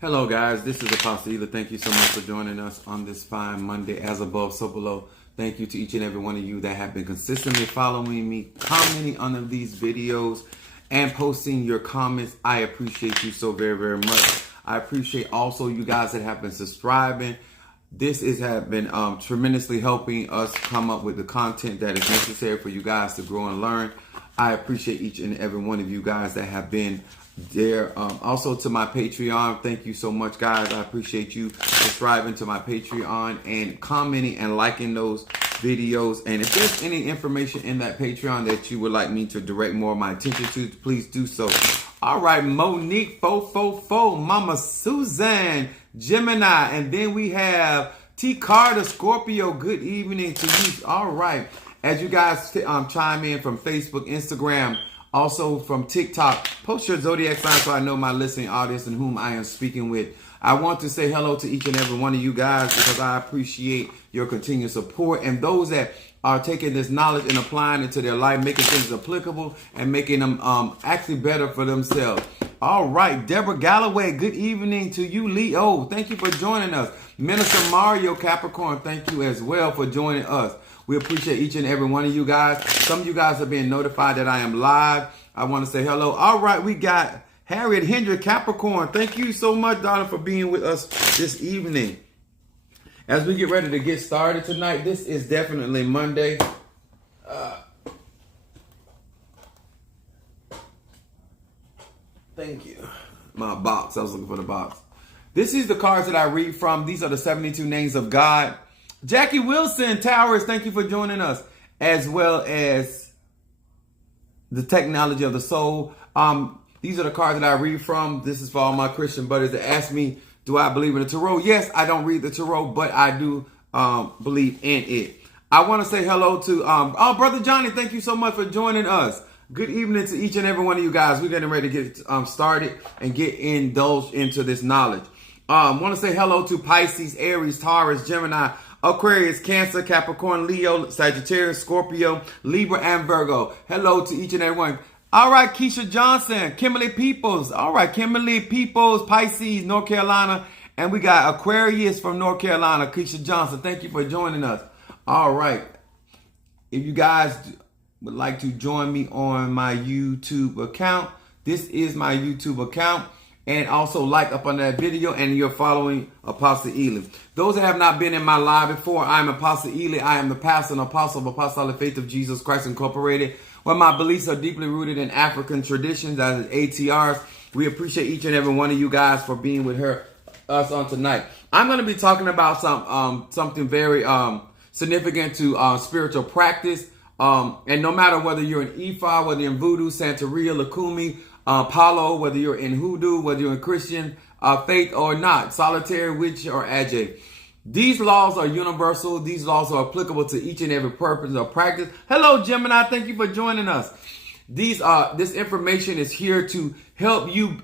Hello guys, this is Apostle Ela. Thank you so much for joining us on this fine Monday. As above, so below. Thank you to each and every one of you that have been consistently following me, commenting on these videos, and posting your comments. I appreciate you so very, very much. I appreciate also you guys that have been subscribing. This has been tremendously helping us come up with the content that is necessary for you guys to grow and learn. I appreciate each and every one of you guys that have been there. Also to my Patreon, thank you so much, guys. I appreciate you subscribing to my Patreon and commenting and liking those videos. And if there's any information in that Patreon that you would like me to direct more of my attention to, please do so. All right, Monique 444, Mama Susan, Gemini, and then we have T Carter, Scorpio. Good evening to you. All right, as you guys chime in from Facebook, Instagram, also from TikTok, post your zodiac sign so I know my listening audience and whom I am speaking with. I want to say hello to each and every one of you guys because I appreciate your continued support and those that are taking this knowledge and applying it to their life, making things applicable and making them actually better for themselves. All right, Deborah Galloway, good evening to you, Leo. Thank you for joining us. Minister Mario Capricorn, thank you as well for joining us. We appreciate each and every one of you guys. Some of you guys are being notified that I am live. I want to say hello. All right, we got Harriet Hendrick Capricorn. Thank you so much, darling, for being with us this evening. As we get ready to get started tonight, this is definitely Monday. Thank you. My box. I was looking for the box. This is the cards that I read from. These are the 72 names of God. Jackie Wilson Towers, thank you for joining us, as well as the technology of the soul. These are the cards that I read from. This is for all my Christian buddies that ask me, do I believe in the tarot? Yes, I don't read the tarot, but I do believe in it. I want to say hello to Brother Johnny. Thank you so much for joining us. Good evening to each and every one of you guys. We're getting ready to get started and get indulged into this knowledge. I want to say hello to Pisces, Aries, Taurus, Gemini, Aquarius, Cancer, Capricorn, Leo, Sagittarius, Scorpio, Libra, and Virgo. Hello to each and every one. All right, Keisha Johnson, Kimberly Peoples. All right, Kimberly Peoples, Pisces, North Carolina. And we got Aquarius from North Carolina, Keisha Johnson. Thank you for joining us. All right. If you guys would like to join me on my YouTube account, this is my YouTube account. And also like up on that video, and you're following Apostle Ela. Those that have not been in my live before, I'm Apostle Ela. I am the pastor and apostle of Apostolic Faith of Jesus Christ Incorporated, where my beliefs are deeply rooted in African traditions, that is ATRs. We appreciate each and every one of you guys for being with us on tonight. I'm going to be talking about something very significant to spiritual practice. And no matter whether you're in Ifa, whether you're in Voodoo, Santeria, Lakumi, Palo, whether you're in Hoodoo, whether you're in Christian faith or not, solitary, witch, or Ajay. These laws are universal. These laws are applicable to each and every purpose or practice. Hello, Gemini. Thank you for joining us. This information is here to help you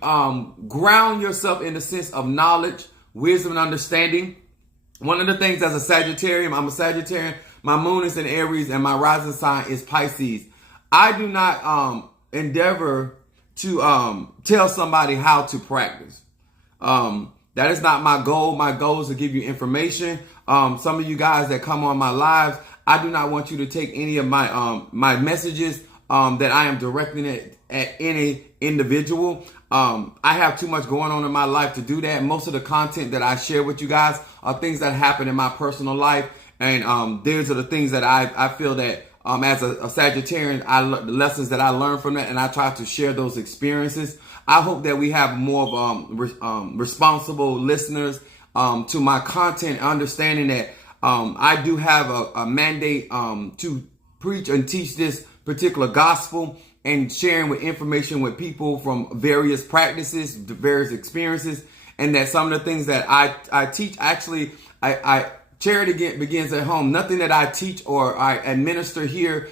ground yourself in the sense of knowledge, wisdom, and understanding. One of the things as a Sagittarian, I'm a Sagittarian. My moon is in Aries, and my rising sign is Pisces. I do not endeavor to tell somebody how to practice. That is not my goal. My goal is to give you information. Some of you guys that come on my lives, I do not want you to take any of my messages that I am directing at any individual. I have too much going on in my life to do that. Most of the content that I share with you guys are things that happen in my personal life. And these are the things that I feel that as a Sagittarian, the lessons that I learned from that, and I try to share those experiences. I hope that we have more of responsible listeners to my content, understanding that I do have a mandate to preach and teach this particular gospel and sharing with information with people from various practices, various experiences, and that some of the things that I teach, actually, charity begins at home. Nothing that I teach or I administer here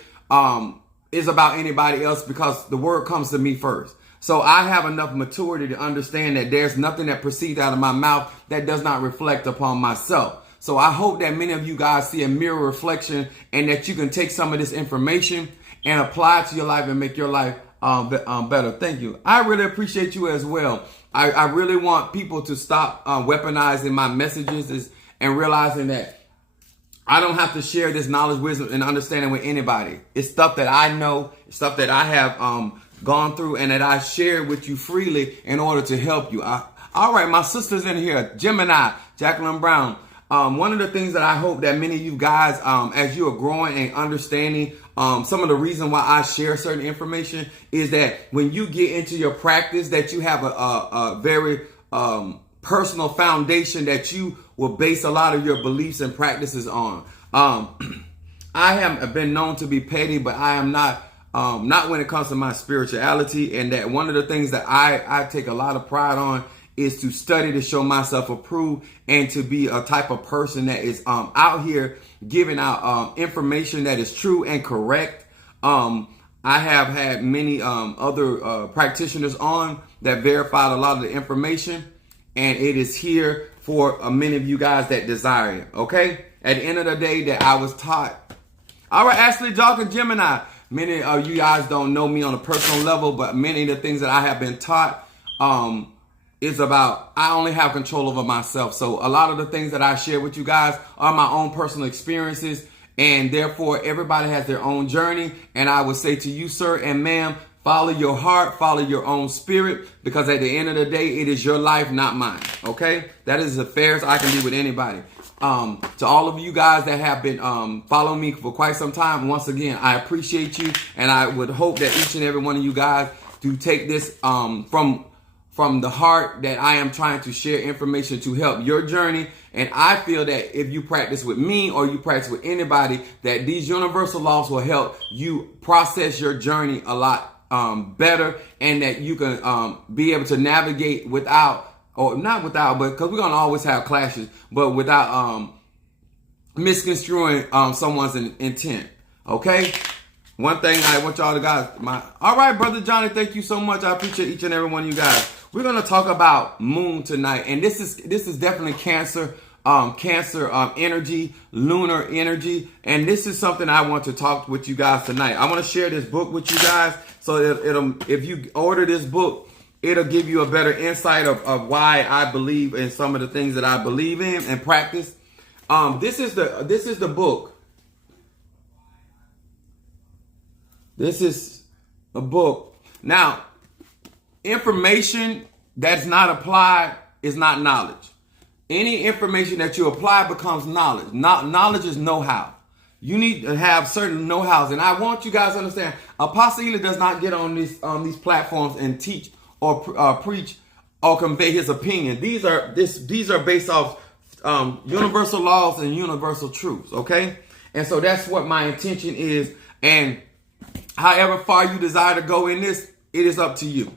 is about anybody else, because the word comes to me first. So I have enough maturity to understand that there's nothing that proceeds out of my mouth that does not reflect upon myself. So I hope that many of you guys see a mirror reflection, and that you can take some of this information and apply it to your life and make your life better. Thank you. I really appreciate you as well. I really want people to stop weaponizing my messages and realizing that I don't have to share this knowledge, wisdom, and understanding with anybody. It's stuff that I know, stuff that I have gone through, and that I share with you freely in order to help you. All right, my sister's in here, Gemini, Jacqueline Brown. One of the things that I hope that many of you guys, as you are growing and understanding some of the reason why I share certain information is that when you get into your practice, that you have a very personal foundation that you will base a lot of your beliefs and practices on. I have been known to be petty, but I am not when it comes to my spirituality. And that one of the things that I take a lot of pride on is to study to show myself approved and to be a type of person that is out here giving out information that is true and correct. I have had many other practitioners on that verified a lot of the information, and it is here for many of you guys that desire it. Okay, at the end of the day, that I was taught. All right, Ashley Jalkin, Gemini. Many of you guys don't know me on a personal level, but many of the things that I have been taught is about I only have control over myself. So a lot of the things that I share with you guys are my own personal experiences, and therefore everybody has their own journey. And I would say to you, sir and ma'am, follow your heart, follow your own spirit, because at the end of the day, it is your life, not mine. Okay? That is as fair as I can be with anybody. To all of you guys that have been following me for quite some time, once again, I appreciate you, and I would hope that each and every one of you guys do take this from the heart, that I am trying to share information to help your journey. And I feel that if you practice with me or you practice with anybody, that these universal laws will help you process your journey a lot better, and that you can be able to navigate without, or not without, but because we're going to always have clashes, but without misconstruing someone's intent. Okay? One thing I want y'all to guys, all right, Brother Johnny, thank you so much. I appreciate each and every one of you guys. We're going to talk about moon tonight, and this is definitely Cancer energy, lunar energy, and this is something I want to talk with you guys tonight. I want to share this book with you guys, so if you order this book, it'll give you a better insight of why I believe in some of the things that I believe in and practice. This is the book. This is a book. Now, information that's not applied is not knowledge. Any information that you apply becomes knowledge. Knowledge is know-how. You need to have certain know-hows. And I want you guys to understand, Apostle Ely does not get on these platforms and teach or preach or convey his opinion. These are based off universal laws and universal truths, okay? And so that's what my intention is. And however far you desire to go in this, it is up to you.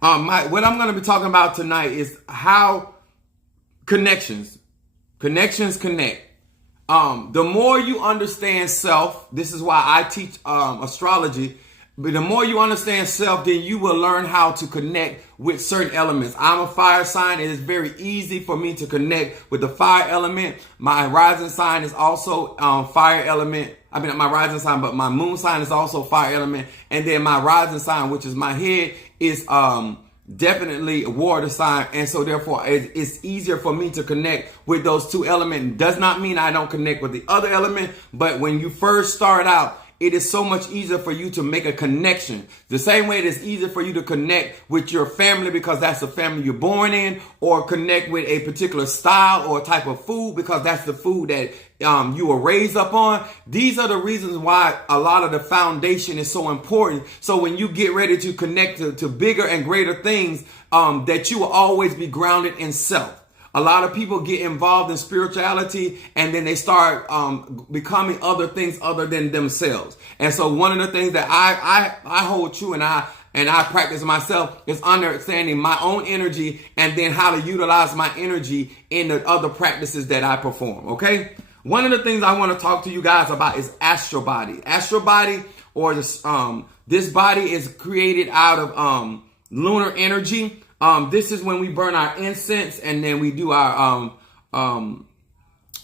What I'm going to be talking about tonight is how connections connect. The more you understand self, this is why I teach astrology, but the more you understand self, then you will learn how to connect with certain elements. I'm a fire sign. It is very easy for me to connect with the fire element. My rising sign is also fire element. I mean, my rising sign, but my moon sign is also fire element. And then my rising sign, which is my head, is definitely a water sign. And so therefore it's easier for me to connect with those two elements. Does not mean I don't connect with the other element, but when you first start out, it is so much easier for you to make a connection. The same way it is easier for you to connect with your family because that's the family you're born in, or connect with a particular style or type of food because that's the food that you were raised up on. These are the reasons why a lot of the foundation is so important. So when you get ready to connect to bigger and greater things, that you will always be grounded in self. A lot of people get involved in spirituality and then they start becoming other things other than themselves. And so one of the things that I hold true and I practice myself is understanding my own energy and then how to utilize my energy in the other practices that I perform. Okay. One of the things I want to talk to you guys about is astral body. Astral body, or this body is created out of lunar energy. This is when we burn our incense and then we do our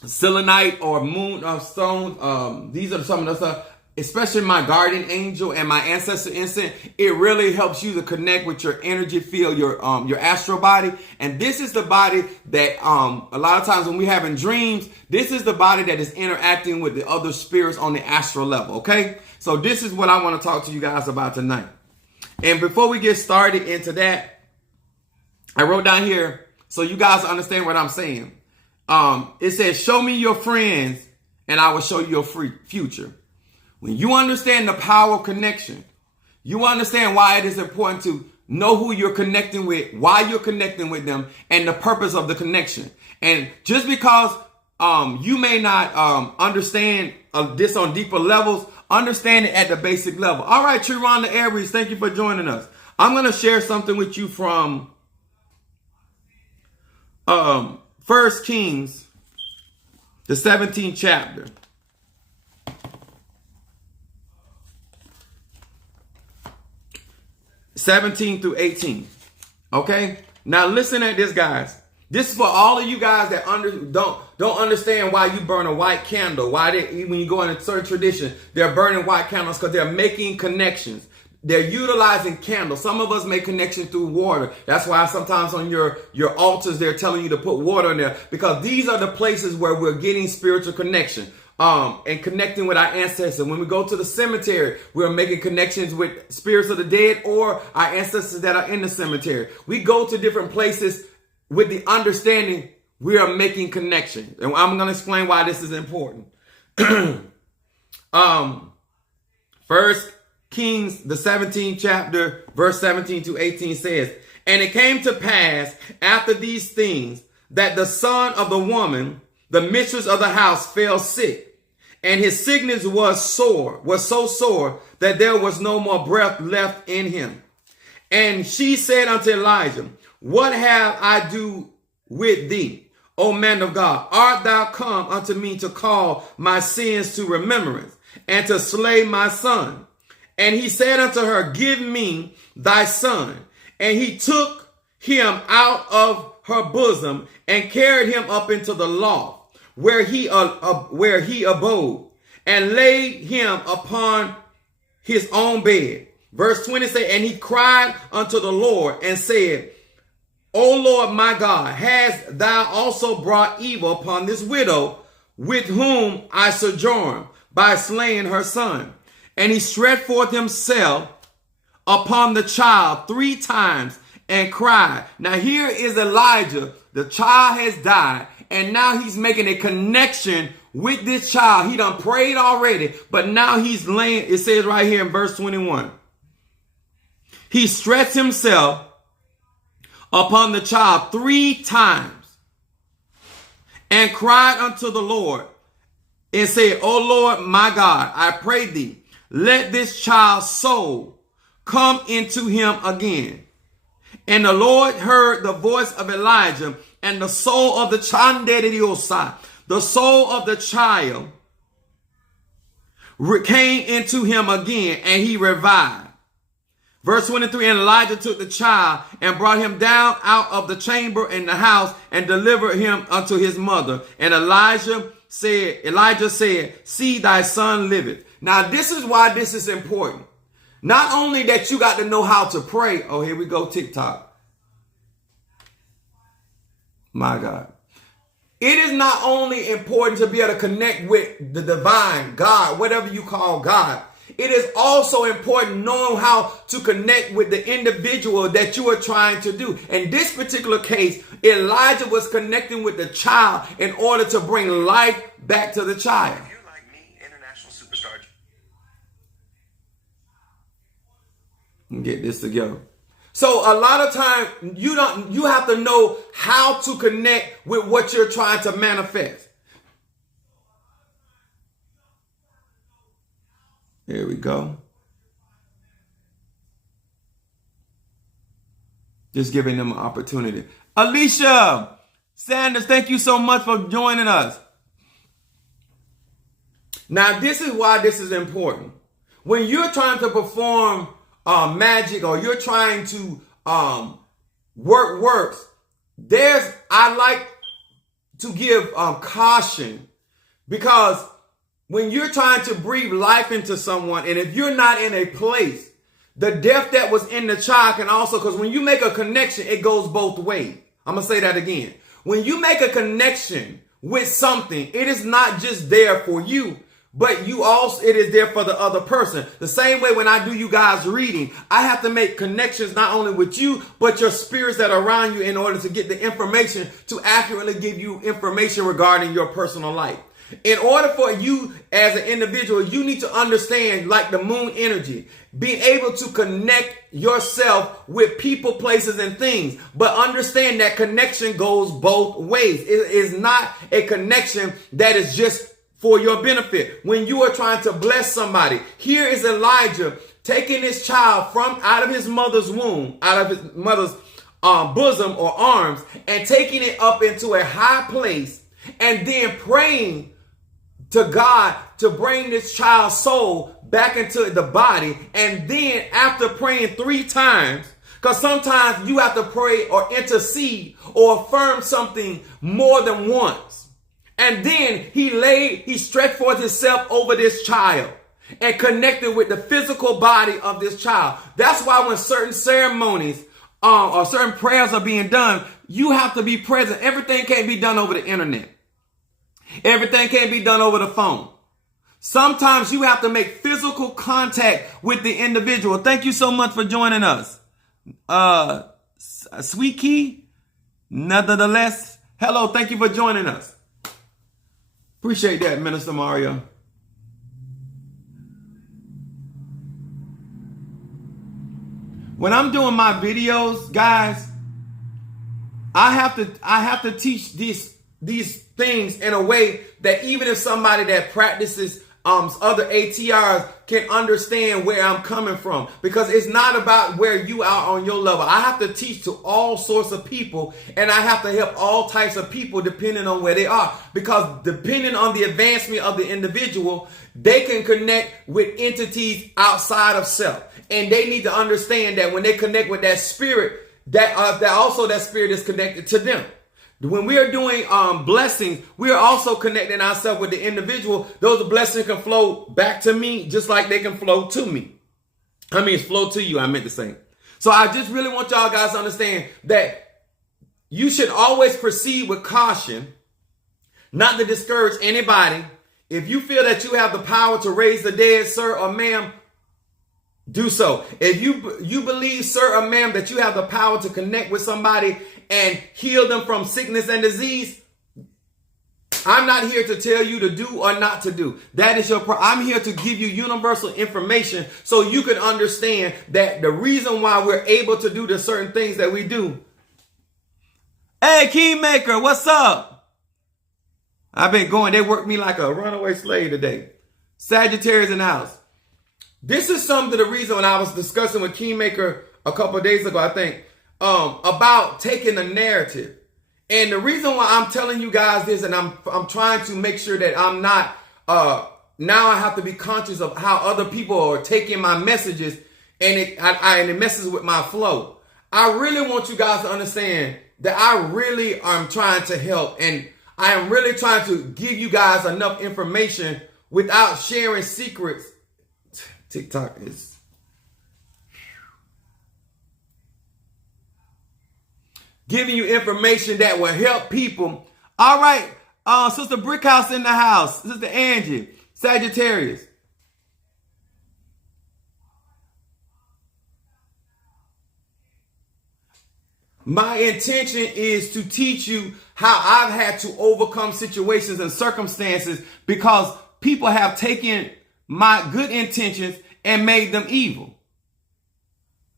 selenite or moon stones. These are some of the stuff. especially my guardian angel and my ancestor incense, it really helps you to connect with your energy field, your astral body. And this is the body that a lot of times when we're having dreams, this is the body that is interacting with the other spirits on the astral level. Okay, so this is what I want to talk to you guys about tonight. And before we get started into that, I wrote down here so you guys understand what I'm saying. It says, show me your friends and I will show you your future. When you understand the power of connection, you understand why it is important to know who you're connecting with, why you're connecting with them, and the purpose of the connection. And just because you may not understand this on deeper levels, understand it at the basic level. All right, Triranda Aries, thank you for joining us. I'm going to share something with you from 1 Kings, the 17th chapter. 17 through 18. Okay? Now listen at this, guys. This is for all of you guys that don't understand why you burn a white candle. Why when you go in a certain tradition, they're burning white candles because they're making connections. They're utilizing candles. Some of us make connections through water. That's why sometimes on your altars, they're telling you to put water in there, because these are the places where we're getting spiritual connection. And connecting with our ancestors. When we go to the cemetery, we're making connections with spirits of the dead or our ancestors that are in the cemetery. We go to different places with the understanding we are making connections. And I'm going to explain why this is important. 1 Kings, the 17th chapter, verse 17 to 18 says, and it came to pass after these things that the son of the woman, the mistress of the house, fell sick, and his sickness was so sore that there was no more breath left in him. And she said unto Elijah, what have I do with thee, O man of God? Art thou come unto me to call my sins to remembrance and to slay my son? And he said unto her, give me thy son. And he took him out of her bosom and carried him up into the loft where he abode, and laid him upon his own bed. Verse 20 says, and he cried unto the Lord and said, O Lord my God, hast thou also brought evil upon this widow with whom I sojourn by slaying her son? And he stretched forth himself upon the child 3 times and cried. Now here is Elijah. The child has died. And now he's making a connection with this child. He done prayed already, but now he's laying, it says right here in verse 21. He stretched himself upon the child 3 times and cried unto the Lord and said, O Lord my God, I pray thee, let this child's soul come into him again. And the Lord heard the voice of Elijah, and the soul of the child came into him again, and he revived. Verse 23, and Elijah took the child and brought him down out of the chamber in the house and delivered him unto his mother. And Elijah said, see, thy son liveth. Now, this is why this is important. Not only that you got to know how to pray. Oh, here we go, TikTok. My God. It is not only important to be able to connect with the divine, God, whatever you call God. It is also important knowing how to connect with the individual that you are trying to do. In this particular case, Elijah was connecting with the child in order to bring life back to the child. If you're like me, international superstar. Get this together. So a lot of times you have to know how to connect with what you're trying to manifest. Here we go. Just giving them an opportunity. Alicia Sanders, thank you so much for joining us. Now, this is why this is important. When you're trying to perform magic, or you're trying to works, I like to give caution, because when you're trying to breathe life into someone, and if you're not in a place, the death that was in the child can also, because when you make a connection, it goes both ways. I'm going to say that again. When you make a connection with something, it is not just there for you, but it is there for the other person. The same way when I do you guys reading, I have to make connections not only with you, but your spirits that are around you in order to get the information to accurately give you information regarding your personal life. In order for you as an individual, you need to understand, like the moon energy, being able to connect yourself with people, places, and things. But understand that connection goes both ways. It is not a connection that is just for your benefit. When you are trying to bless somebody, here is Elijah taking his child from out of his mother's womb, out of his mother's bosom or arms, and taking it up into a high place, and then praying to God to bring this child's soul back into the body. And then after praying 3 times, because sometimes you have to pray or intercede or affirm something more than once. And then he stretched forth himself over this child and connected with the physical body of this child. That's why when certain ceremonies or certain prayers are being done, you have to be present. Everything can't be done over the internet. Everything can't be done over the phone. Sometimes you have to make physical contact with the individual. Thank you so much for joining us. Sweet Key, nevertheless. Hello, thank you for joining us. Appreciate that, Minister Mario. When I'm doing my videos, guys, I have to teach these things in a way that even if somebody that practices other ATRs can understand where I'm coming from, because it's not about where you are on your level. I have to teach to all sorts of people, and I have to help all types of people depending on where they are, because depending on the advancement of the individual, they can connect with entities outside of self, and they need to understand that when they connect with that spirit, that spirit is connected to them. When we are doing blessings, we are also connecting ourselves with the individual. Those blessings can flow back to me just like they can flow to me. Flow to you, I meant to say. So I just really want y'all guys to understand that you should always proceed with caution, not to discourage anybody. If you feel that you have the power to raise the dead, sir or ma'am, do so. If you believe, sir or ma'am, that you have the power to connect with somebody and heal them from sickness and disease, I'm not here to tell you to do or not to do. That is I'm here to give you universal information so you can understand that the reason why we're able to do the certain things that we do. Hey, Keymaker, what's up? I've been going. They worked me like a runaway slave today. Sagittarius in the house. This is some of the reason when I was discussing with Keymaker a couple of days ago, I think, about taking the narrative. And the reason why I'm telling you guys this, and I'm trying to make sure that I'm not, now I have to be conscious of how other people are taking my messages, and it messes with my flow. I really want you guys to understand that I really am trying to help, and I am really trying to give you guys enough information without sharing secrets. TikTok is... giving you information that will help people. All right. Sister Brickhouse in the house. Sister Angie. Sagittarius. My intention is to teach you how I've had to overcome situations and circumstances because people have taken my good intentions and made them evil.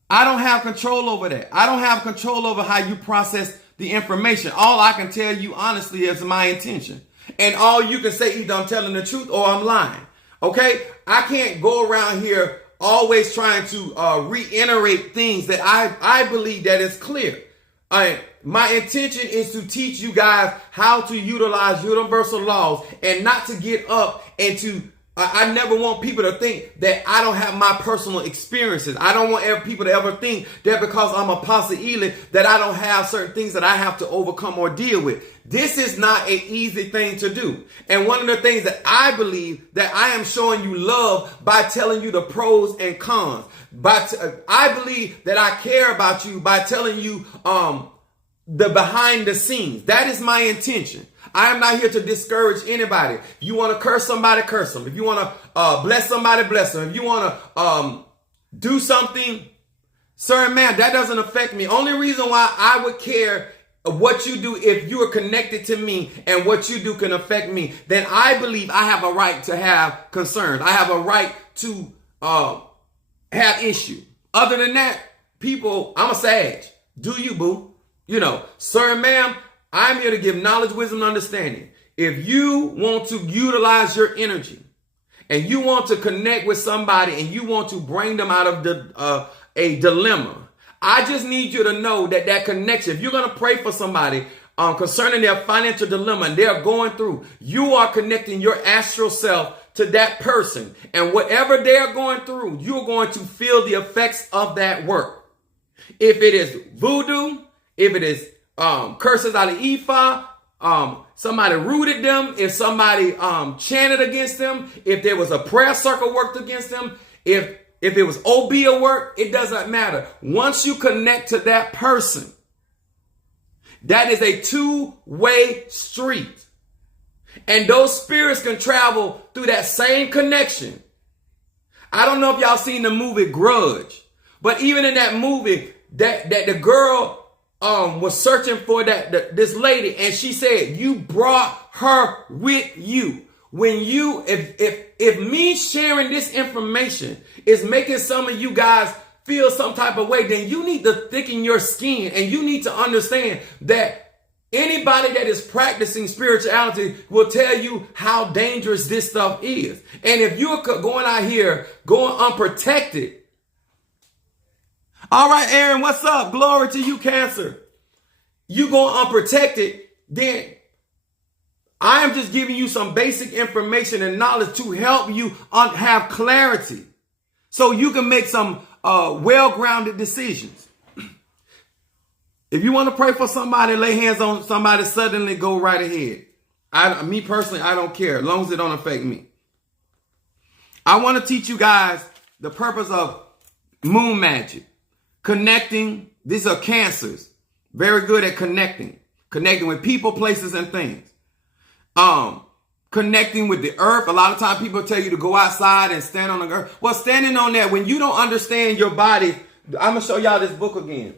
I don't have control over that. I don't have control over how you process the information. All I can tell you honestly is my intention. And all you can say, either I'm telling the truth or I'm lying. Okay? I can't go around here always trying to reiterate things that I believe that is clear. My intention is to teach you guys how to utilize universal laws and not to get up and to I never want people to think that I don't have my personal experiences. I don't want people to ever think that because I'm Apostle Ely that I don't have certain things that I have to overcome or deal with. This is not an easy thing to do. And one of the things that I believe that I am showing you love by telling you the pros and cons. I believe that I care about you by telling you the behind the scenes. That is my intention. I am not here to discourage anybody. You want to curse somebody, curse them. If you want to bless somebody, bless them. If you want to do something, sir and ma'am, that doesn't affect me. Only reason why I would care what you do if you are connected to me and what you do can affect me, then I believe I have a right to have concerns. I have a right to have issue. Other than that, people, I'm a sage. Do you, boo? You know, sir and ma'am, I'm here to give knowledge, wisdom, and understanding. If you want to utilize your energy and you want to connect with somebody and you want to bring them out of a dilemma, I just need you to know that connection, if you're going to pray for somebody concerning their financial dilemma and they're going through, you are connecting your astral self to that person. And whatever they're going through, you're going to feel the effects of that work. If it is voodoo, if it is curses out of Ifa, somebody rooted them, if somebody chanted against them, if there was a prayer circle worked against them, if it was Obia work, it doesn't matter. Once you connect to that person, that is a two-way street. And those spirits can travel through that same connection. I don't know if y'all seen the movie Grudge, but even in that movie, that the girl was searching for this lady, and she said, you brought her with you. When you, if me sharing this information is making some of you guys feel some type of way, then you need to thicken your skin, and you need to understand that anybody that is practicing spirituality will tell you how dangerous this stuff is. And if you're going out here going unprotected, all right, Aaron, what's up? Glory to you, Cancer. You going unprotected, then I am just giving you some basic information and knowledge to help you have clarity so you can make some well-grounded decisions. If you want to pray for somebody, lay hands on somebody, suddenly go right ahead. Me personally, I don't care as long as it don't affect me. I want to teach you guys the purpose of moon magic. Connecting. These are cancers. Very good at connecting with people, places, and things. Connecting with the earth. A lot of times people tell you to go outside and stand on the earth. Well, standing on that, when you don't understand your body, I'm going to show y'all this book again.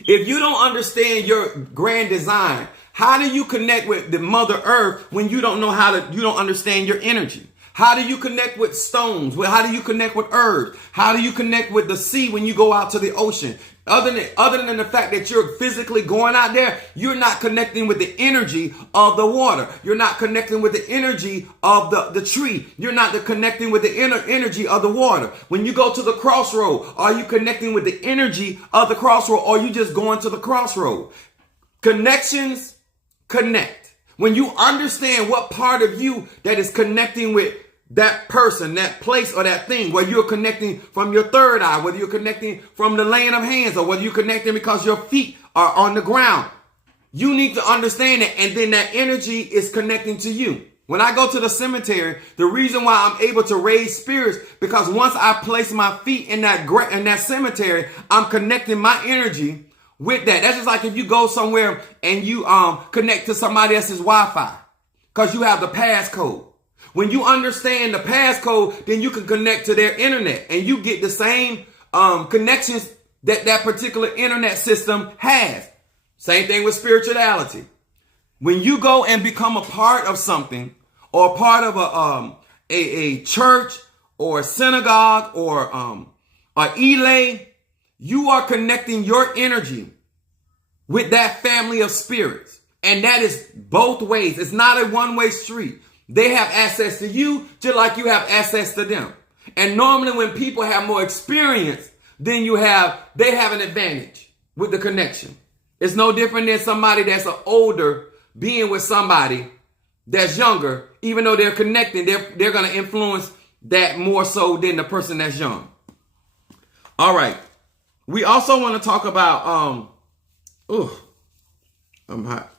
If you don't understand your grand design, how do you connect with the Mother Earth when you don't know you don't understand your energy? How do you connect with stones? Well, how do you connect with herbs? How do you connect with the sea when you go out to the ocean? Other than the fact that you're physically going out there, you're not connecting with the energy of the water. You're not connecting with the energy of the tree. You're not connecting with the inner energy of the water. When you go to the crossroad, are you connecting with the energy of the crossroad, or are you just going to the crossroad? Connections connect. When you understand what part of you that is connecting with that person, that place, or that thing, whether you're connecting from your third eye, whether you're connecting from the laying of hands, or whether you're connecting because your feet are on the ground, you need to understand it. And then that energy is connecting to you. When I go to the cemetery, the reason why I'm able to raise spirits, because once I place my feet in that cemetery, I'm connecting my energy with that. That's just like if you go somewhere and you connect to somebody else's Wi-Fi because you have the passcode. When you understand the passcode, then you can connect to their internet and you get the same connections that particular internet system has. Same thing with spirituality. When you go and become a part of something, or a part of a church or a synagogue or a elay, you are connecting your energy with that family of spirits. And that is both ways. It's not a one-way street. They have access to you just like you have access to them. And normally when people have more experience than you have, they have an advantage with the connection. It's no different than somebody that's an older being with somebody that's younger. even though they're connecting, they're going to influence that more so than the person that's young. All right. We also want to talk about, I'm hot.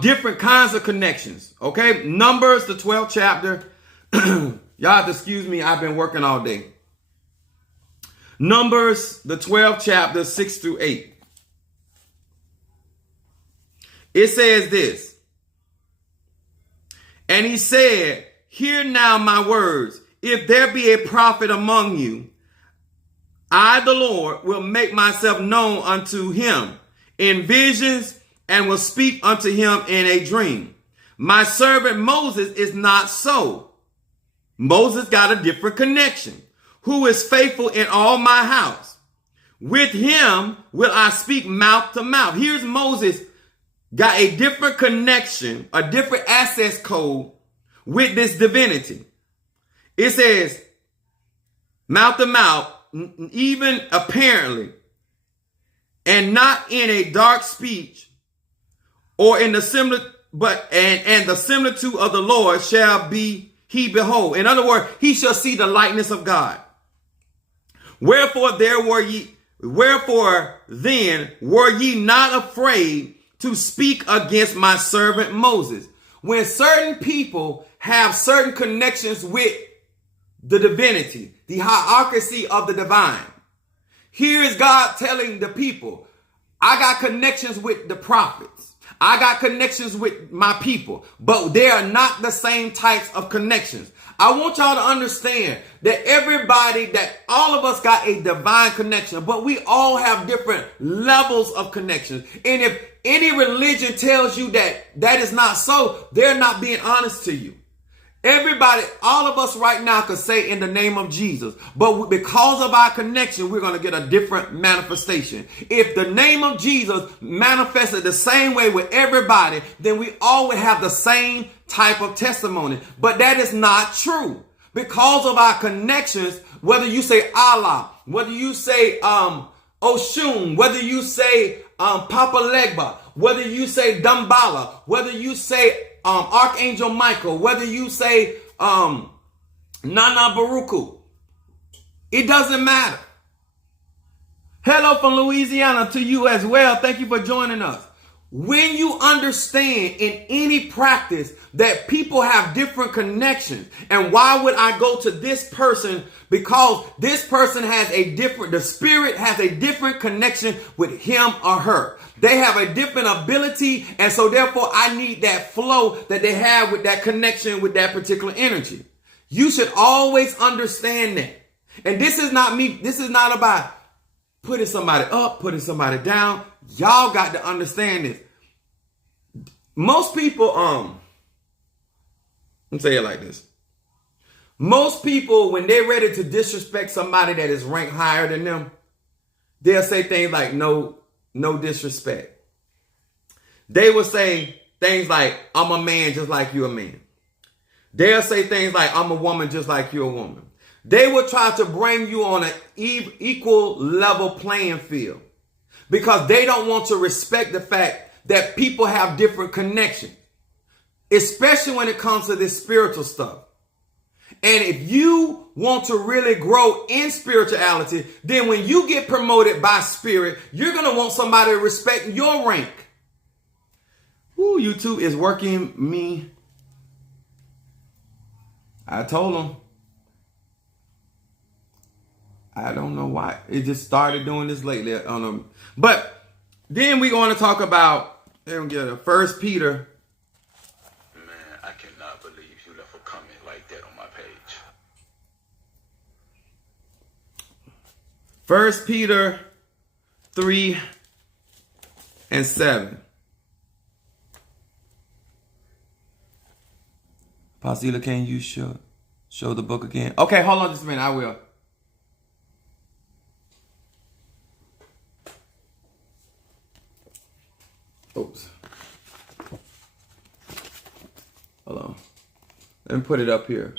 Different kinds of connections. Okay. Numbers, the 12th chapter. Y'all have to excuse me. I've been working all day. Numbers, the 12th chapter, 6 through 8. It says this. And he said, hear now my words. If there be a prophet among you, I, the Lord, will make myself known unto him in visions and will speak unto him in a dream. My servant Moses is not so. Moses got a different connection. Who is faithful in all my house. With him will I speak mouth to mouth. Here's Moses got a different connection, a different access code with this divinity. It says mouth to mouth, even apparently, and not in a dark speech or in the similar, but and the similitude of the Lord shall be he behold. In other words, he shall see the likeness of God. Wherefore then were ye not afraid to speak against my servant Moses? When certain people have certain connections with the divinity, the hierarchy of the divine, here is God telling the people, I got connections with the prophets. I got connections with my people, but they are not the same types of connections. I want y'all to understand that all of us got a divine connection, but we all have different levels of connections. And if any religion tells you that is not so, they're not being honest to you. Everybody, all of us right now could say in the name of Jesus, but because of our connection, we're going to get a different manifestation. If the name of Jesus manifested the same way with everybody, then we all would have the same type of testimony. But that is not true. Because of our connections, whether you say Allah, whether you say Oshun, whether you say Papa Legba, whether you say Dambala, whether you say Archangel Michael, whether you say Nana Baruchu, it doesn't matter. Hello from Louisiana to you as well. Thank you for joining us. When you understand in any practice that people have different connections, and why would I go to this person? Because this person has the spirit has a different connection with him or her. They have a different ability, and so therefore I need that flow that they have with that connection with that particular energy. You should always understand that. And this is not me. This is not about putting somebody up, putting somebody down. Y'all got to understand this. Most people, let me say it like this. Most people, when they're ready to disrespect somebody that is ranked higher than them, they'll say things like, no disrespect. They will say things like, I'm a man just like you a man. They'll say things like, I'm a woman just like you a woman. They will try to bring you on an equal level playing field because they don't want to respect the fact that people have different connections, especially when it comes to this spiritual stuff. And if you want to really grow in spirituality, then when you get promoted by spirit, you're going to want somebody to respect your rank. Ooh, YouTube is working me. I told them. I don't know why. It just started doing this lately. But then we're going to talk about 1 Peter. Man, I cannot believe you left a comment like that on my page. 1 Peter 3 and 7. Pasila, can you show the book again? Okay, hold on just a minute. I will. Oops. Hold on. Let me put it up here.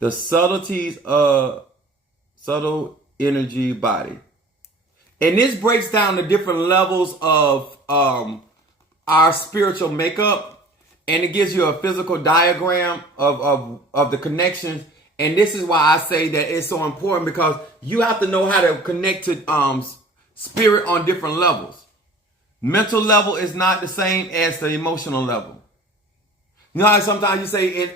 The subtleties of subtle energy body. And this breaks down the different levels of our spiritual makeup. and it gives you a physical diagram of the connections. And this is why I say that it's so important, because you have to know how to connect to spirit on different levels. Mental level is not the same as the emotional level. You know how sometimes you say,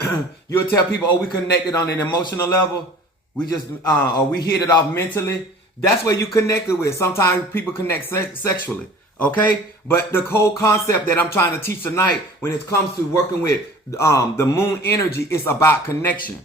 you'll tell people, oh, we connected on an emotional level. We just, or we hit it off mentally. That's where you connected with. Sometimes people connect sexually. Okay. But the whole concept that I'm trying to teach tonight, when it comes to working with the moon energy, is about connection.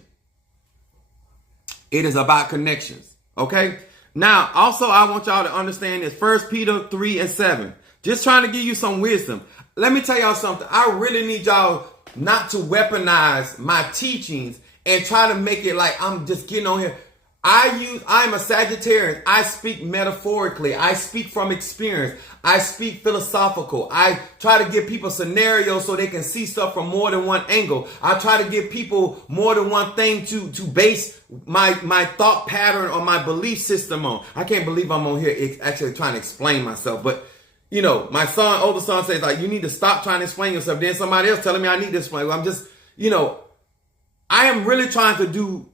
It is about connections. Okay. Now, also, I want y'all to understand this. 1 Peter 3:7. Just trying to give you some wisdom. Let me tell y'all something. I really need y'all not to weaponize my teachings and try to make it like I'm just getting on here. I'm a Sagittarius. I speak metaphorically. I speak from experience. I speak philosophical. I try to give people scenarios so they can see stuff from more than one angle. I try to give people more than one thing to base my thought pattern or my belief system on. I can't believe I'm on here actually trying to explain myself, but you know, my older son says, like, you need to stop trying to explain yourself. Then somebody else telling me I need to explain. I'm just, I am really trying to do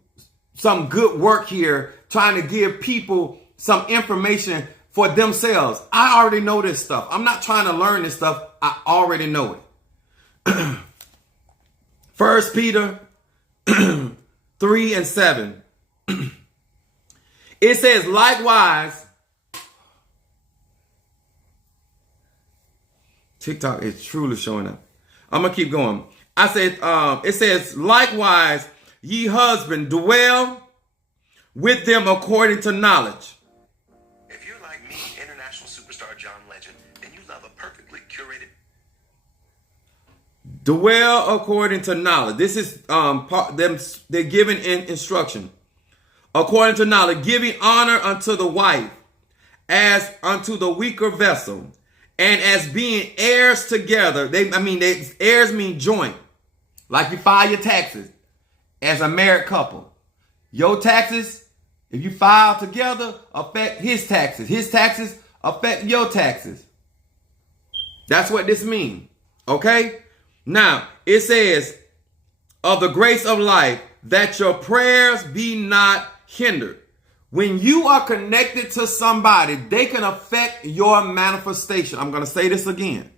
some good work here, trying to give people some information for themselves. I already know this stuff. I'm not trying to learn this stuff. I already know it. 1 Peter 3:7. It says, likewise, TikTok is truly showing up. I'm going to keep going. I said, it says, likewise, ye husband, dwell with them according to knowledge. If you're like me, international superstar John Legend, then you love a perfectly curated. Dwell according to knowledge. This is they're giving instruction. According to knowledge, giving honor unto the wife as unto the weaker vessel, and as being heirs together. Heirs mean joint. Like you file your taxes as a married couple. Your taxes, if you file together, affect his taxes. His taxes affect your taxes. That's what this means. Okay? Now, it says, of the grace of life, that your prayers be not hindered. When you are connected to somebody, they can affect your manifestation. I'm going to say this again.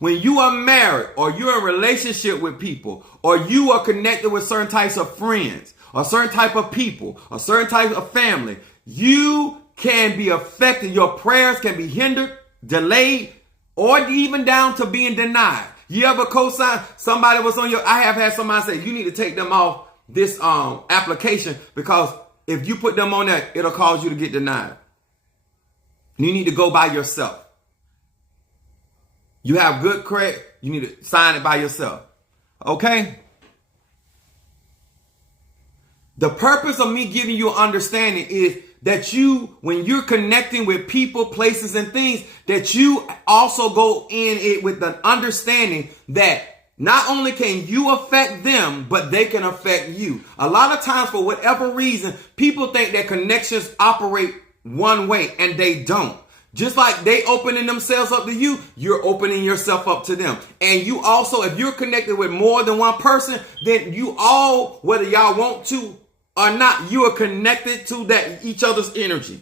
When you are married, or you're in a relationship with people, or you are connected with certain types of friends, or certain type of people, or certain type of family, you can be affected. Your prayers can be hindered, delayed, or even down to being denied. You ever co-sign somebody was on I have had somebody say, you need to take them off this application, because if you put them on there, it'll cause you to get denied. You need to go by yourself. You have good credit, you need to sign it by yourself. Okay? The purpose of me giving you understanding is that when you're connecting with people, places, and things, that you also go in it with an understanding that not only can you affect them, but they can affect you. A lot of times, for whatever reason, people think that connections operate one way, and they don't. Just like they opening themselves up to you, you're opening yourself up to them. And you also, if you're connected with more than one person, then you all, whether y'all want to or not, you are connected to each other's energy.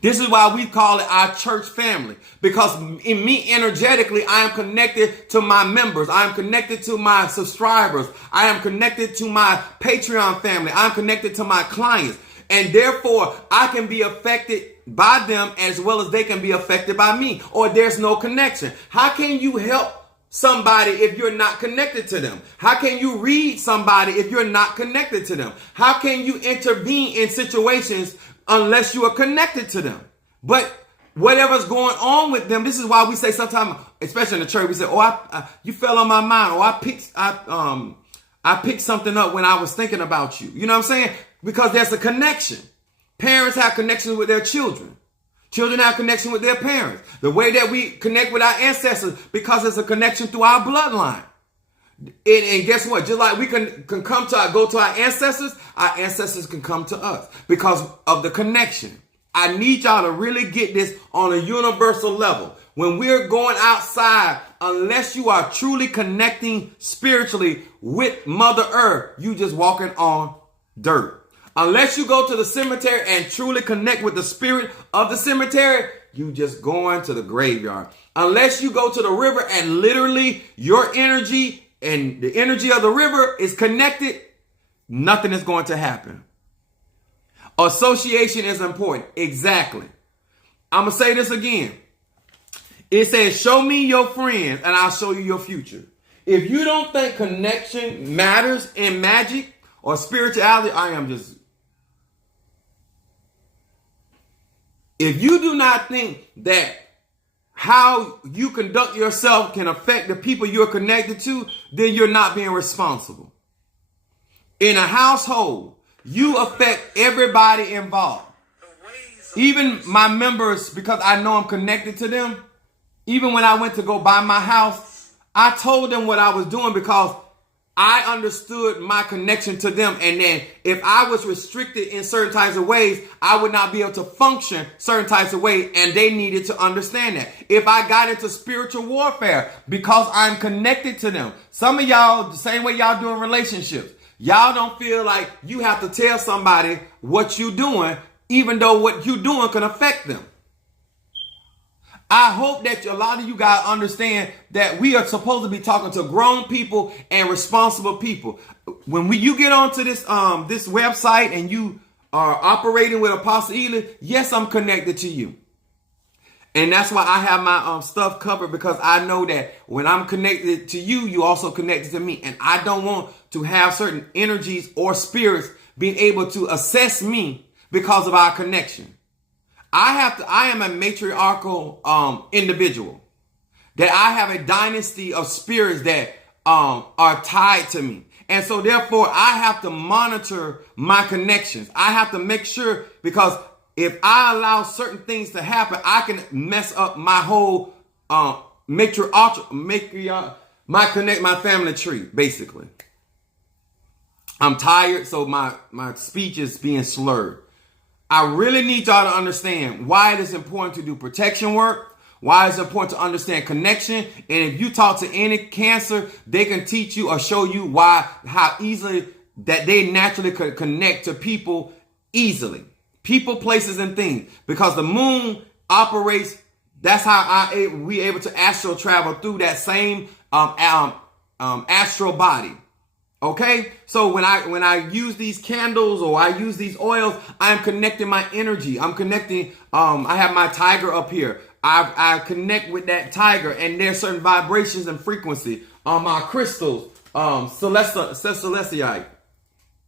This is why we call it our church family, because in me energetically, I am connected to my members. I am connected to my subscribers. I am connected to my Patreon family. I'm connected to my clients. And therefore, I can be affected by them as well as they can be affected by me, or there's no connection. How can you help somebody if you're not connected to them? How can you read somebody if you're not connected to them? How can you intervene in situations unless you are connected to them? But whatever's going on with them, this is why we say sometimes, especially in the church, we say, "Oh, you fell on my mind," or I picked something up when I was thinking about you. You know what I'm saying? Because there's a connection. Parents have connections with their children. Children have connection with their parents. The way that we connect with our ancestors, because it's a connection through our bloodline. And guess what? Just like we can go to our ancestors can come to us because of the connection. I need y'all to really get this on a universal level. When we're going outside Unless you are truly connecting spiritually with Mother Earth, you just walking on dirt. Unless you go to the cemetery and truly connect with the spirit of the cemetery, you just going to the graveyard. Unless you go to the river and literally your energy and the energy of the river is connected, nothing is going to happen. Association is important. Exactly. I'm going to say this again. It says, show me your friends and I'll show you your future. If you don't think connection matters in magic or spirituality, if you do not think that how you conduct yourself can affect the people you're connected to, then you're not being responsible. In a household, you affect everybody involved. Even my members, because I know I'm connected to them. Even when I went to go buy my house, I told them what I was doing because I understood my connection to them. And then if I was restricted in certain types of ways, I would not be able to function certain types of ways. And they needed to understand that. If I got into spiritual warfare because I'm connected to them. Some of y'all, the same way y'all do in relationships, y'all don't feel like you have to tell somebody what you're doing, even though what you're doing can affect them. I hope that a lot of you guys understand that we are supposed to be talking to grown people and responsible people. When you get onto this this website and you are operating with Apostle Ely, yes, I'm connected to you. And that's why I have my stuff covered, because I know that when I'm connected to you, you also connected to me. And I don't want to have certain energies or spirits being able to assess me because of our connection. I am a matriarchal individual, that I have a dynasty of spirits that are tied to me. And so therefore I have to monitor my connections. I have to make sure, because if I allow certain things to happen, I can mess up my whole my family tree, basically. I'm tired, so my speech is being slurred. I really need y'all to understand why it is important to do protection work, why it's important to understand connection. And if you talk to any cancer, they can teach you or show you how easily that they naturally could connect to people easily. People, places, and things. Because the moon operates, that's how we able to astral travel through that same astral body. Okay, so when I use these candles or I use these oils, I'm connecting my energy. I'm connecting. I have my tiger up here. I connect with that tiger, and there's certain vibrations and frequency on my crystals. Celestite.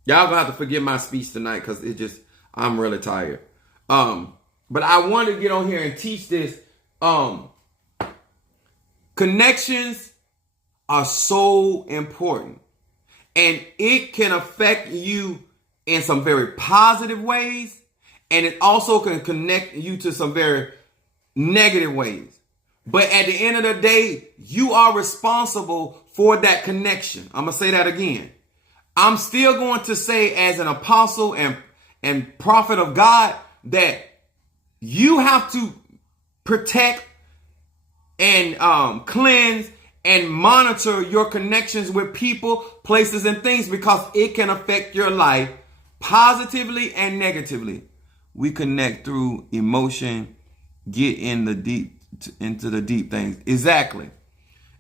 Y'all gonna have to forgive my speech tonight because I'm really tired. But I wanted to get on here and teach this. Connections are so important. And it can affect you in some very positive ways. And it also can connect you to some very negative ways. But at the end of the day, you are responsible for that connection. I'm going to say that again. I'm still going to say, as an apostle and prophet of God, that you have to protect and cleanse and monitor your connections with people, places, and things, because it can affect your life positively and negatively. We connect through emotion, get into the deep things. Exactly.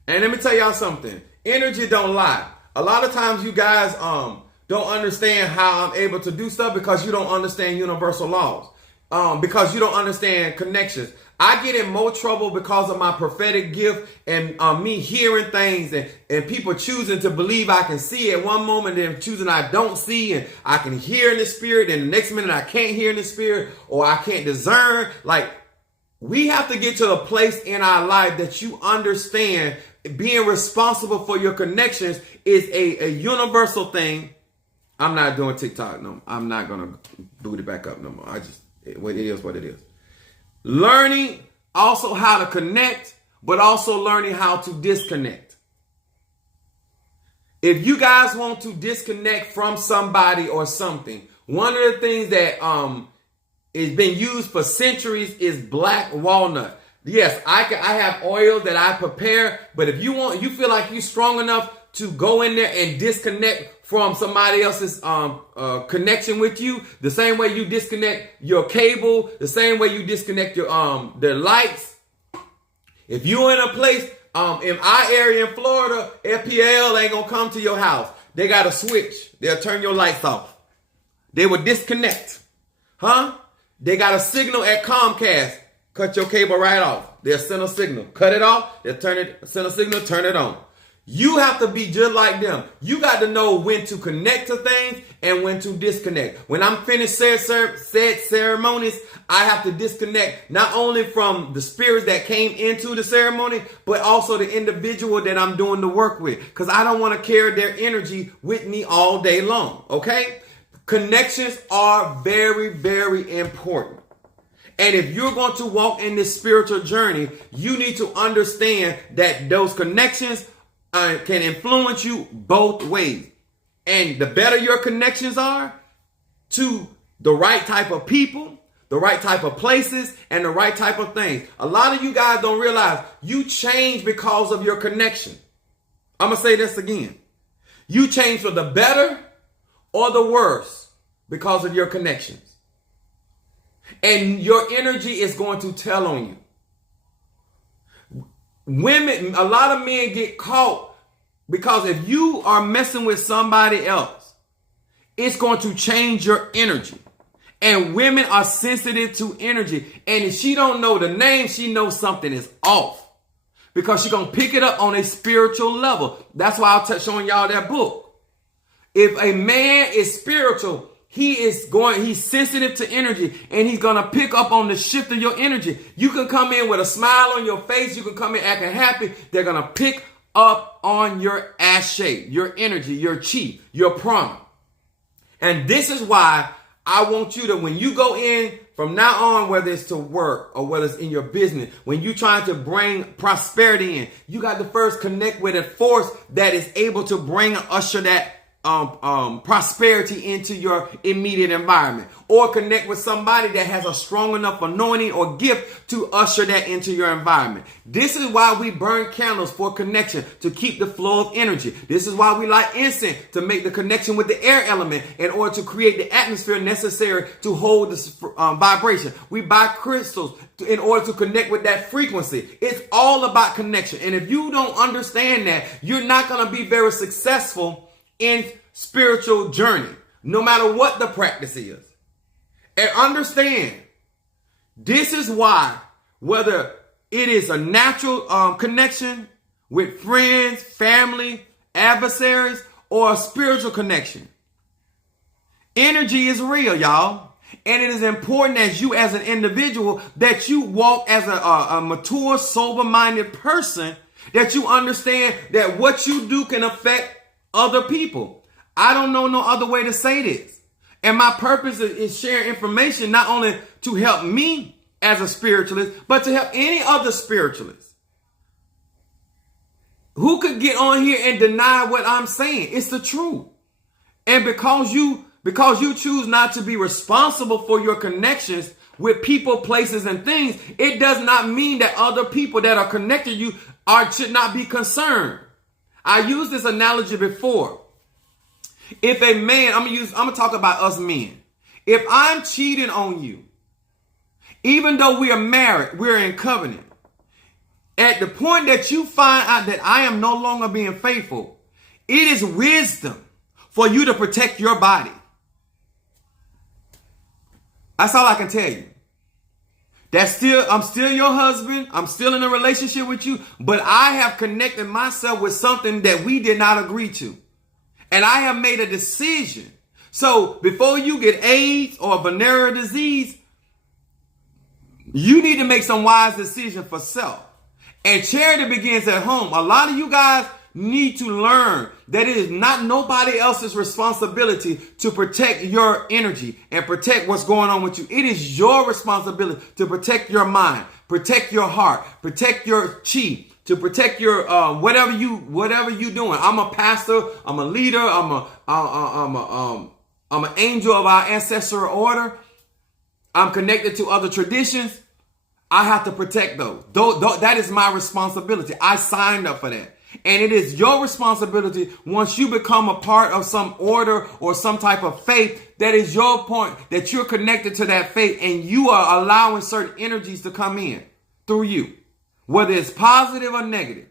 And let me tell y'all something. Energy don't lie. A lot of times you guys don't understand how I'm able to do stuff because you don't understand universal laws. Because you don't understand connections. I get in more trouble because of my prophetic gift and me hearing things and people choosing to believe I can see at one moment and choosing I don't see, and I can hear in the spirit and the next minute I can't hear in the spirit, or I can't discern. Like, we have to get to a place in our life that you understand being responsible for your connections is a universal thing. I'm not doing TikTok no more. I'm not going to boot it back up no more. It is what it is. Learning also how to connect, but also learning how to disconnect. If you guys want to disconnect from somebody or something, one of the things that is been used for centuries is black walnut. Yes, I have oils that I prepare, but if you feel like you're strong enough to go in there and disconnect from somebody else's connection with you, the same way you disconnect your cable, the same way you disconnect your their lights. If you're in a place in our area in Florida, FPL ain't gonna come to your house. They got a switch. They'll turn your lights off. They will disconnect. Huh? They got a signal at Comcast. Cut your cable right off. They'll send a signal. Cut it off. They'll send a signal, turn it on. You have to be just like them. You got to know when to connect to things and when to disconnect. When I'm finished said ceremonies, I have to disconnect not only from the spirits that came into the ceremony, but also the individual that I'm doing the work with. Because I don't want to carry their energy with me all day long. Okay? Connections are very, very important. And if you're going to walk in this spiritual journey, you need to understand that those connections can influence you both ways. And the better your connections are to the right type of people, the right type of places, and the right type of things. A lot of you guys don't realize you change because of your connection. I'm going to say this again. You change for the better or the worse because of your connections. And your energy is going to tell on you. Women, a lot of men get caught because if you are messing with somebody else, it's going to change your energy. And women are sensitive to energy. And if she don't know the name, she knows something is off. Because she's going to pick it up on a spiritual level. That's why I'm showing y'all that book. If a man is spiritual, he's sensitive to energy, and he's going to pick up on the shift of your energy. You can come in with a smile on your face. You can come in acting happy. They're going to pick up on your ass shape, your energy, your chi, your prana. And this is why I want you to, when you go in from now on, whether it's to work or whether it's in your business, when you're trying to bring prosperity in, you got to first connect with a force that is able to bring and usher that prosperity into your immediate environment, or connect with somebody that has a strong enough anointing or gift to usher that into your environment. This is why we burn candles for connection, to keep the flow of energy. This is why we light incense, to make the connection with the air element in order to create the atmosphere necessary to hold this vibration. We buy crystals in order to connect with that frequency. It's all about connection. And if you don't understand that, you're not going to be very successful in spiritual journey, no matter what the practice is. And understand, this is why, whether it is a natural connection with friends, family, adversaries, or a spiritual connection, energy is real, y'all. And it is important as you as an individual that you walk as a mature, sober-minded person, that you understand that what you do can affect other people. I don't know no other way to say this. And my purpose is sharing information not only to help me as a spiritualist, but to help any other spiritualist. Who could get on here and deny what I'm saying? It's the truth. And because you choose not to be responsible for your connections with people, places, and things, it does not mean that other people that are connected to you should not be concerned. I used this analogy before. If a man, I'm gonna talk about us men. If I'm cheating on you, even though we are married, we're in covenant, at the point that you find out that I am no longer being faithful, it is wisdom for you to protect your body. That's all I can tell you. I'm still your husband. I'm still in a relationship with you, but I have connected myself with something that we did not agree to. And I have made a decision. So before you get AIDS or a venereal disease, you need to make some wise decisions for self. And charity begins at home. A lot of you guys need to learn that it is not nobody else's responsibility to protect your energy and protect what's going on with you. It is your responsibility to protect your mind, protect your heart, protect your chi, to protect your whatever you doing. I'm a pastor. I'm a leader. I'm an angel of our ancestral order. I'm connected to other traditions. I have to protect those. That is my responsibility. I signed up for that. And it is your responsibility once you become a part of some order or some type of faith, that is your point, that you're connected to that faith and you are allowing certain energies to come in through you, whether it's positive or negative.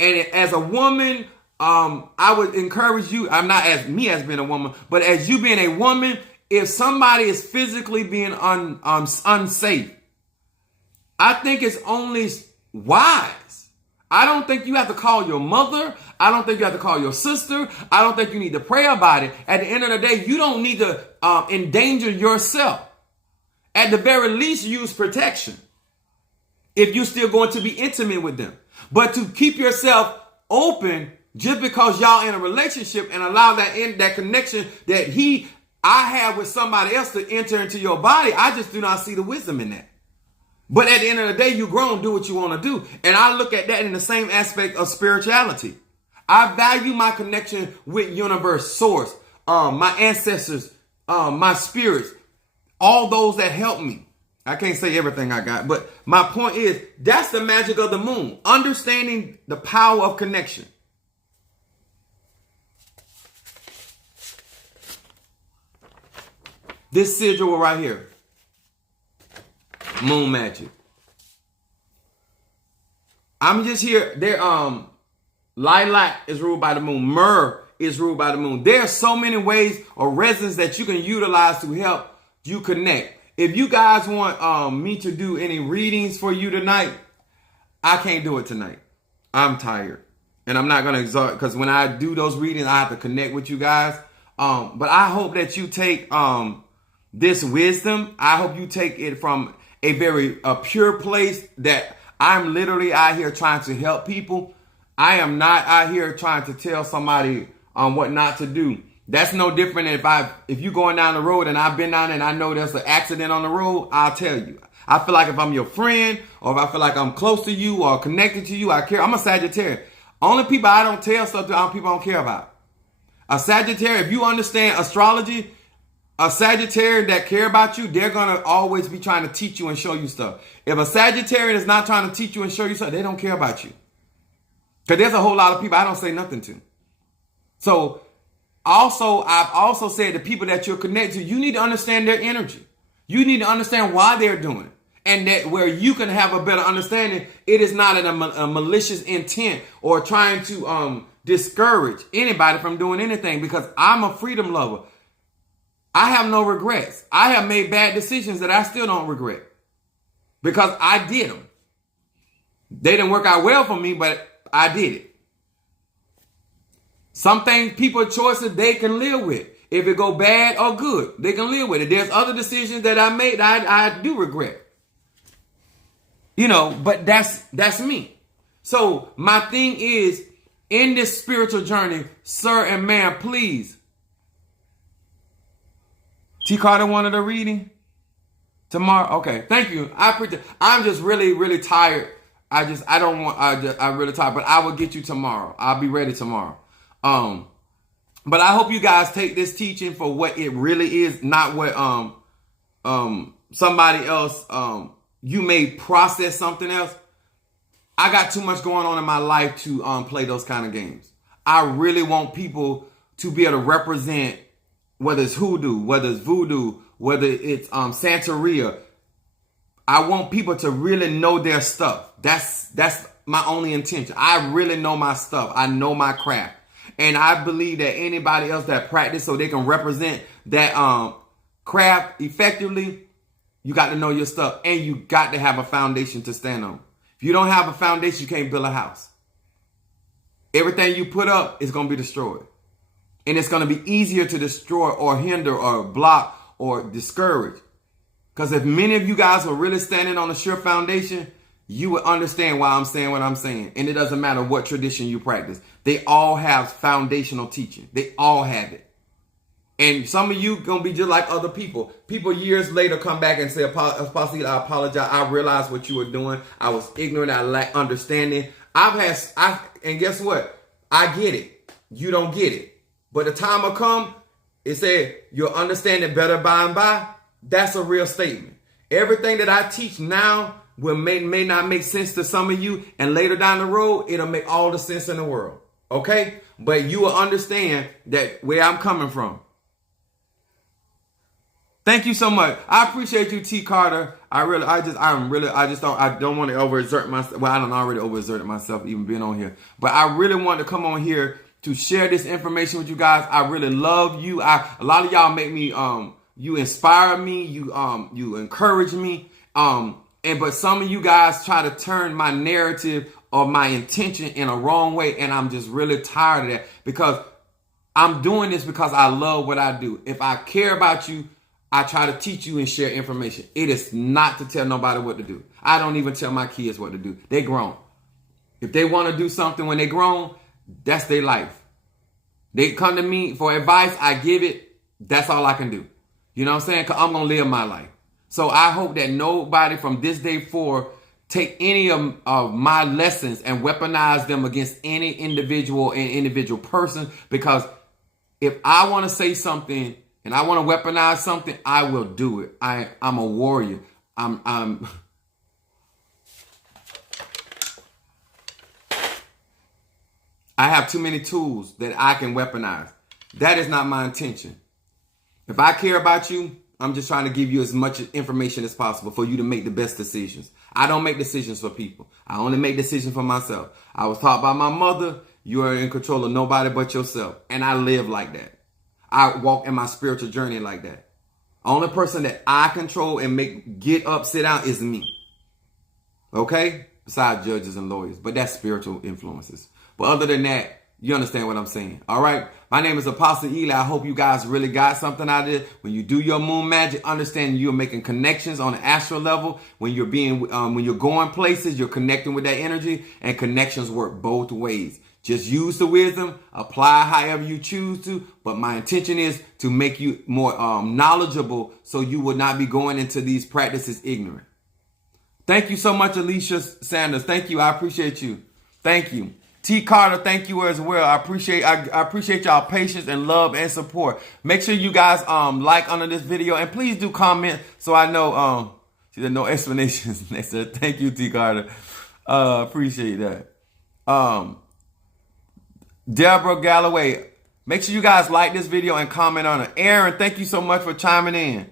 And as a woman, I would encourage you, I'm not as me as being a woman, but as you being a woman, if somebody is physically being unsafe, I think it's only wise. I don't think you have to call your mother. I don't think you have to call your sister. I don't think you need to pray about it. At the end of the day, you don't need to endanger yourself. At the very least, use protection if you're still going to be intimate with them. But to keep yourself open just because y'all in a relationship and allow that connection that I have with somebody else to enter into your body, I just do not see the wisdom in that. But at the end of the day, you grown, do what you want to do. And I look at that in the same aspect of spirituality. I value my connection with universe, source, my ancestors, my spirits, all those that help me. I can't say everything I got, but my point is, that's the magic of the moon. Understanding the power of connection. This sigil right here. Moon magic. I'm just here. Lilac is ruled by the moon. Myrrh is ruled by the moon. There are so many ways or resins that you can utilize to help you connect. If you guys want me to do any readings for you tonight, I can't do it tonight. I'm tired. And I'm not going to exhaust, because when I do those readings, I have to connect with you guys. But I hope that you take this wisdom. I hope you take it from a very pure place, that I'm literally out here trying to help people. I am not out here trying to tell somebody what not to do. That's no different than if you going down the road and I've been down and I know there's an accident on the road, I'll tell you. I feel like if I'm your friend, or if I feel like I'm close to you or connected to you, I care. I'm a Sagittarius. Only people I don't tell stuff to are people I don't care about. A Sagittarius, if you understand astrology, a Sagittarius that care about you, they're going to always be trying to teach you and show you stuff. If a Sagittarius is not trying to teach you and show you stuff, they don't care about you. Because there's a whole lot of people I don't say nothing to. So I've also said the people that you're connected to, you need to understand their energy. You need to understand why they're doing it. And that where you can have a better understanding, it is not a malicious intent or trying to discourage anybody from doing anything, because I'm a freedom lover. I have no regrets. I have made bad decisions that I still don't regret because I did them. They didn't work out well for me, but I did it. Some things, people choices they can live with. If it go bad or good, they can live with it. There's other decisions that I made I do regret. But that's me. So my thing is, in this spiritual journey, sir and ma'am, please. T. Carter wanted a reading tomorrow. Okay, thank you. I appreciate. I'm just really, really tired. I'm really tired, but I will get you tomorrow. I'll be ready tomorrow. But I hope you guys take this teaching for what it really is, not what somebody else you may process something else. I got too much going on in my life to play those kind of games. I really want people to be able to represent, whether it's hoodoo, whether it's voodoo, whether it's Santeria. I want people to really know their stuff. That's my only intention. I really know my stuff. I know my craft. And I believe that anybody else that practice so they can represent that craft effectively, you got to know your stuff, and you got to have a foundation to stand on. If you don't have a foundation, you can't build a house. Everything you put up is going to be destroyed. And it's going to be easier to destroy or hinder or block or discourage. Because if many of you guys were really standing on a sure foundation, you would understand why I'm saying what I'm saying. And it doesn't matter what tradition you practice. They all have foundational teaching. They all have it. And some of you going to be just like other people. People years later come back and say, Apostle, I apologize. I realized what you were doing. I was ignorant. I lacked understanding. And guess what? I get it. You don't get it. But the time will come, it said, you'll understand it better by and by. That's a real statement. Everything that I teach now, may not make sense to some of you, and later down the road, it'll make all the sense in the world. Okay? But you will understand that where I'm coming from. Thank you so much. I appreciate you, T. Carter. I don't want to overexert myself. Well, I don't already overexerted myself even being on here. But I really want to come on here to share this information with you guys. I really love you. A lot of y'all make me, you inspire me. You encourage me. But some of you guys try to turn my narrative or my intention in a wrong way. And I'm just really tired of that, because I'm doing this because I love what I do. If I care about you, I try to teach you and share information. It is not to tell nobody what to do. I don't even tell my kids what to do. They grown. If they want to do something when they grown, that's their life. They come to me for advice. I give it. That's all I can do. You know what I'm saying? Because I'm going to live my life. So I hope that nobody from this day forward take any of my lessons and weaponize them against any individual and individual person. Because if I want to say something and I want to weaponize something, I will do it. I'm a warrior. I have too many tools that I can weaponize. That is not my intention. If I care about you, I'm just trying to give you as much information as possible for you to make the best decisions. I don't make decisions for people. I only make decisions for myself. I was taught by my mother, you are in control of nobody but yourself. And I live like that. I walk in my spiritual journey like that. Only person that I control and get up, sit down is me. Okay? Besides judges and lawyers. But that's spiritual influences. But other than that, you understand what I'm saying. All right? My name is Apostle Eli. I hope you guys really got something out of it. When you do your moon magic, understand you're making connections on an astral level. When you're going places, you're connecting with that energy, and connections work both ways. Just use the wisdom, apply however you choose to. But my intention is to make you more knowledgeable, so you will not be going into these practices ignorant. Thank you so much, Alicia Sanders. Thank you. I appreciate you. Thank you. T. Carter, thank you as well. I appreciate y'all patience and love and support. Make sure you guys like under this video, and please do comment so I know there's no explanations next to it. Thank you, T. Carter. Appreciate that. Deborah Galloway, make sure you guys like this video and comment on it. Aaron, thank you so much for chiming in.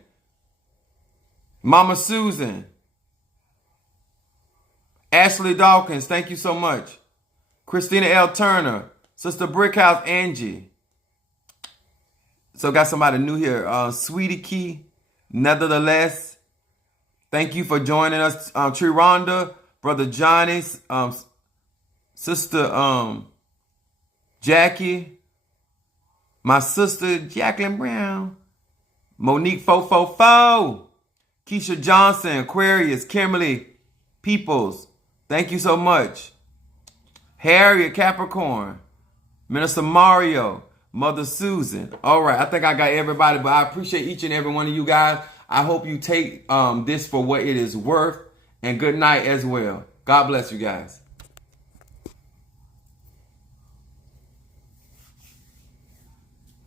Mama Susan. Ashley Dawkins, thank you so much. Christina L. Turner. Sister Brickhouse, Angie. So got somebody new here. Sweetie Key. Nevertheless. Thank you for joining us. Trironda. Brother Johnny. Sister Jackie. My sister Jacqueline Brown. Monique 444. Keisha Johnson. Aquarius. Kimberly Peoples. Thank you so much. Harriet Capricorn. Minister Mario. Mother Susan. All right. I think I got everybody, but I appreciate each and every one of you guys. I hope you take this for what it is worth. And good night as well. God bless you guys.